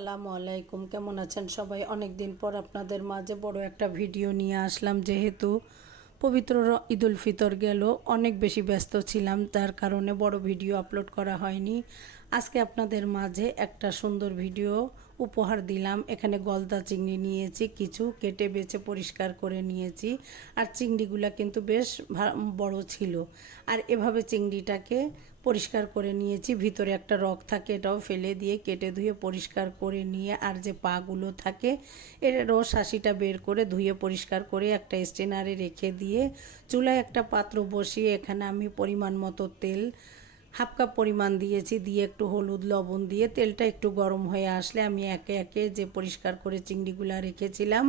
আসসালামু আলাইকুম, কেমন আছেন সবাই? অনেক দিন পর আপনাদের মাঝে বড় একটা ভিডিও নিয়ে আসলাম। যেহেতু পবিত্র ঈদুল ফিতর গেল, অনেক বেশি ব্যস্ত ছিলাম, তার কারণে বড় ভিডিও আপলোড করা হয়নি। আজকে আপনাদের মাঝে একটা সুন্দর ভিডিও উপহার দিলাম। এখানে গলদা চিংড়ি নিয়েছি, কিছু কেটে বেছে পরিষ্কার করে নিয়েছি। আর চিংড়িগুলা কিন্তু বেশ বড় ছিল। আর এভাবে চিংড়িটাকে পরিষ্কার করে নিয়েছি। ভিতরে একটা রগ থাকে, এটাও ফেলে দিয়ে কেটে ধুয়ে পরিষ্কার করে নিয়ে, আর যে পাগুলো থাকে এর রস হাসিটা বের করে ধুয়ে পরিষ্কার করে একটা স্টেনারে রেখে দিয়ে চুলায় একটা পাত্র বসিয়ে এখানে আমি পরিমাণ মতো তেল হাফ কাপ পরিমাণ দিয়েছি, দিয়ে একটু হলুদ লবণ দিয়ে তেলটা একটু গরম হয়ে আসলে আমি একে একে যে পরিষ্কার করে চিংড়িগুলো রেখেছিলাম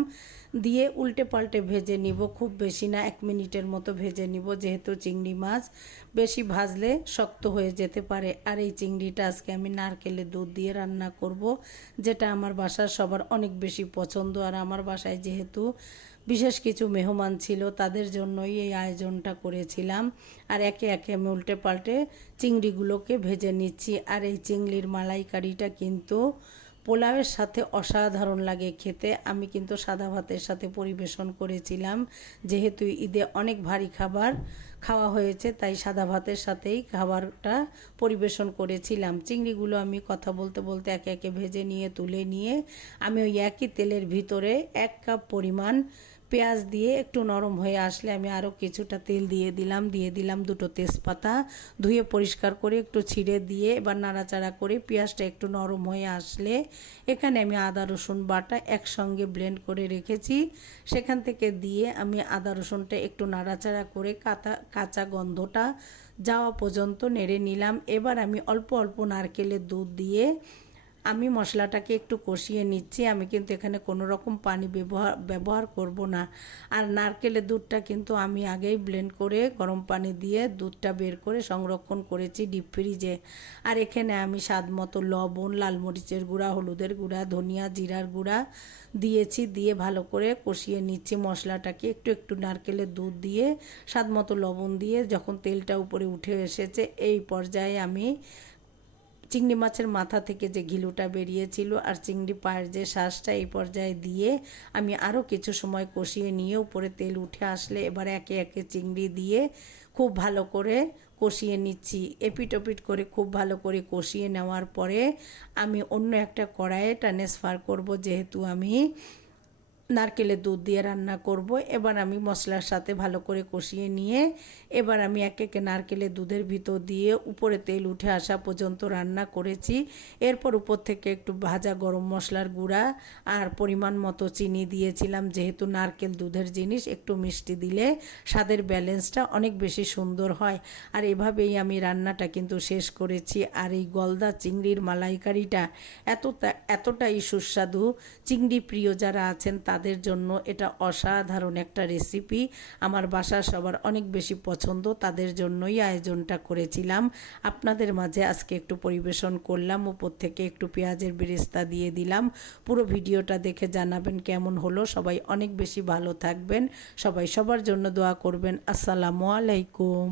দিয়ে উল্টে পাল্টে ভেজে নিব। খুব বেশি না, 1 মিনিটের মতো ভেজে নিব, যেহেতু চিংড়ি মাছ বেশি ভাজলে শক্ত হয়ে যেতে পারে। আর এই চিংড়িটা আজকে আমি নারকেলের দুধ দিয়ে রান্না করব, যেটা আমার বাসার সবার অনেক বেশি পছন্দ। আর আমার বাসায় যেহেতু বিশেষ কিছু মেহমান ছিল, তাদের জন্যই এই আয়োজনটা করেছিলাম। আর একে একে আমি উল্টে পাল্টে চিংড়িগুলোকে ভেজে নিচ্ছি। আর এই চিংড়ির মালাইকারিটা কিন্তু পোলাওয়ের সাথে অসাধারণ লাগে খেতে। আমি কিন্তু সাদা ভাতের সাথে পরিবেশন করেছিলাম, যেহেতু ঈদে অনেক ভারী খাবার খাওয়া হয়েছে, তাই সাদা ভাতের সাথেই খাবারটা পরিবেশন করেছিলাম। চিংড়িগুলো আমি কথা বলতে বলতে একে একে ভেজে নিয়ে তুলে নিয়ে আমি ওই একই তেলের ভিতরে 1 কাপ পরিমাণ পেঁয়াজ দিয়ে একটু নরম হয়ে আসলে আমি আরও কিছুটা তেল দিয়ে দিলাম 2টো তেজপাতা ধুয়ে পরিষ্কার করে একটু ছিঁড়ে দিয়ে এবার নাড়াচাড়া করে পেঁয়াজটা একটু নরম হয়ে আসলে এখানে আমি আদা রসুন বাটা একসঙ্গে ব্লেন্ড করে রেখেছি, সেখান থেকে দিয়ে আমি আদা রসুনটা একটু নাড়াচাড়া করে কাঁচা গন্ধটা যাওয়া পর্যন্ত নেড়ে নিলাম। এবার আমি অল্প অল্প নারকেলের দুধ দিয়ে আমি মশলাটাকে একটু কষিয়ে নিচ্ছি। আমি কিন্তু এখানে কোনো রকম পানি ব্যবহার করব না। আর নারকেলের দুধটা কিন্তু আমি আগেই ব্লেন্ড করে গরম পানি দিয়ে দুধটা বের করে সংরক্ষণ করেছি ডিপ ফ্রিজে। আর এখানে আমি স্বাদ মতো লবণ, লাল মরিচের গুঁড়া, হলুদের গুঁড়া, ধনিয়া জিরার গুঁড়া দিয়েছি, দিয়ে ভালো করে কষিয়ে নিচ্ছি মশলাটাকে। একটু একটু নারকেলের দুধ দিয়ে স্বাদ মতো লবণ দিয়ে যখন তেলটা উপরে উঠে এসেছে, এই পর্যায়ে আমি চিংড়ি মাছের মাথা থেকে যে ঘিলুটা বেরিয়েছিল আর চিংড়ি পায়ের যে শ্বাসটা, এই পর্যায়ে দিয়ে আমি আরও কিছু সময় কষিয়ে নিয়ে উপরে তেল উঠে আসলে এবার একে একে চিংড়ি দিয়ে খুব ভালো করে কষিয়ে নিচ্ছি। এপিট ওপিট করে খুব ভালো করে কষিয়ে নেওয়ার পরে আমি অন্য একটা কড়াইয়ে ট্রান্সফার করব, যেহেতু আমি নারকেলের দুধ দিয়ে রান্না করব। এবার আমি মশলার সাথে ভালো করে কষিয়ে নিয়ে এবার আমি একে একে নারকেলের দুধের ভিতর দিয়ে উপরে তেল উঠে আসা পর্যন্ত রান্না করেছি। এরপর উপর থেকে একটু ভাজা গরম মশলার গুঁড়া আর পরিমাণ মতো চিনি দিয়েছিলাম, যেহেতু নারকেল দুধের জিনিস একটু মিষ্টি দিলে স্বাদের ব্যালেন্সটা অনেক বেশি সুন্দর হয়। আর এভাবেই আমি রান্নাটা কিন্তু শেষ করেছি। আর এই গলদা চিংড়ির মালাইকারিটা এতটাই সুস্বাদু, চিংড়ি প্রিয় যারা আছেন তাদের জন্য এটা অসাধারণ একটা রেসিপি। আমার বাসার সবার অনেক বেশি পছন্দ, তাদের জন্যই আয়োজনটা করেছিলাম। আপনাদের মাঝে আজকে একটু পরিবেশন করলাম, উপর থেকে একটু পেঁয়াজের বেরেস্তা দিয়ে দিলাম। পুরো ভিডিওটা দেখে জানাবেন কেমন হলো। সবাই অনেক বেশি ভালো থাকবেন, সবাই সবার জন্য দোয়া করবেন। আসসালামু আলাইকুম।